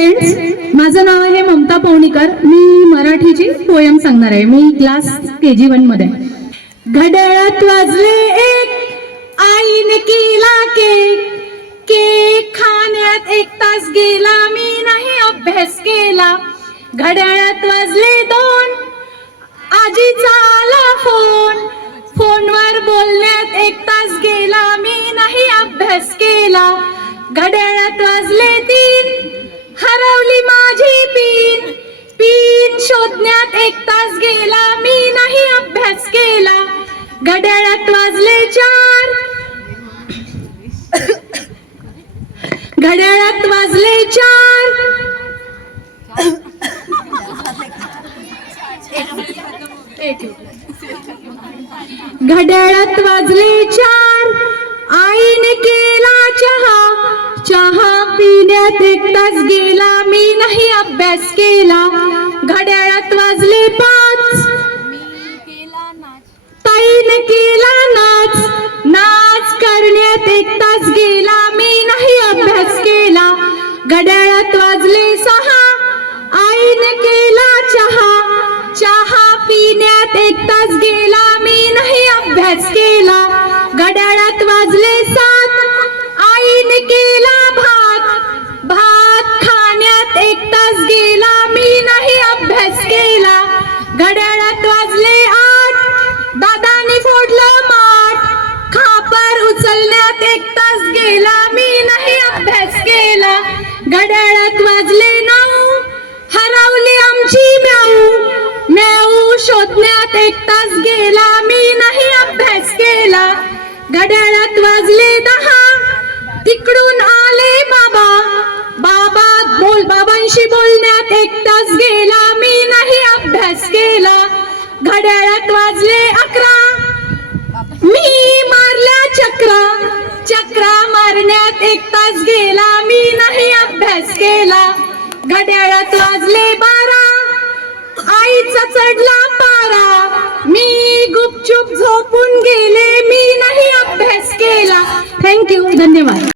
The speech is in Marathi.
फ्रेंड्स, माझं नाव आहे ममता पवणीकर. मी मराठीची पोयम सांगणार आहे. मी क्लास KG1 मध्ये. घड्याळात वाजले एक, आईने केला केक, केक खाण्यात 1 तास गेला, मी नाही अभ्यास केला. घड्याळात वाजले 2, आजीचा आला फोन, फोनवर बोलण्यात 1 तास गेला, मी नाही अभ्यास केला. घड्याळात वाजले 3, हरवली माझी पिन, पिन शोधण्यात 1 तास गेला, मी नाही अभ्यास केला. घड्याळात वाजले 4, घड्याळात वाजले 4, घड्याळात वाजले 4, आईने केला चहा, चहा पिण्यात 1 तास गेला, मी नाही अभ्यास केला. घड्याळात वाजले 5, ताईने केला नाच, नाच करण्यात 1 तास गेला, मी नाही अभ्यास केला. घड्याळात वाजले 6, आईने केला चहा, चहा पिण्यात 1 तास गेला, मी नाही अभ्यास केला. घड्याळात वाजले 7, आईने केला भात, भात खाण्यात 1 तास गेला, मी नाही अभ्यास केला. घड्याळात वाजले 8, दादाने फोडलं माठ, खापर उचलण्यात 1 तास गेला, मी नाही अभ्यास केला. घड्याळात वाजले 9, हरवली आमची म्याऊ, म्याऊ शोधण्यात 1 तास गेला, मी नाही अभ्यास केला. घड्याळात वाजले 10, तिकडून आले बाबा, बाबांशी बोलण्यात 1 तास गेला, मी नाही अभ्यास केला. घड्याळात वाजले 11, मी मारल्या चक्रा, चक्रा मारण्यात 1 तास गेला, मी नाही अभ्यास केला. घड्याळात वाजले 12, आईचा चढला पारा, मी गुपचूप झोपून गेले, मी नाही अभ्यास केला. थँक्यू, धन्यवाद.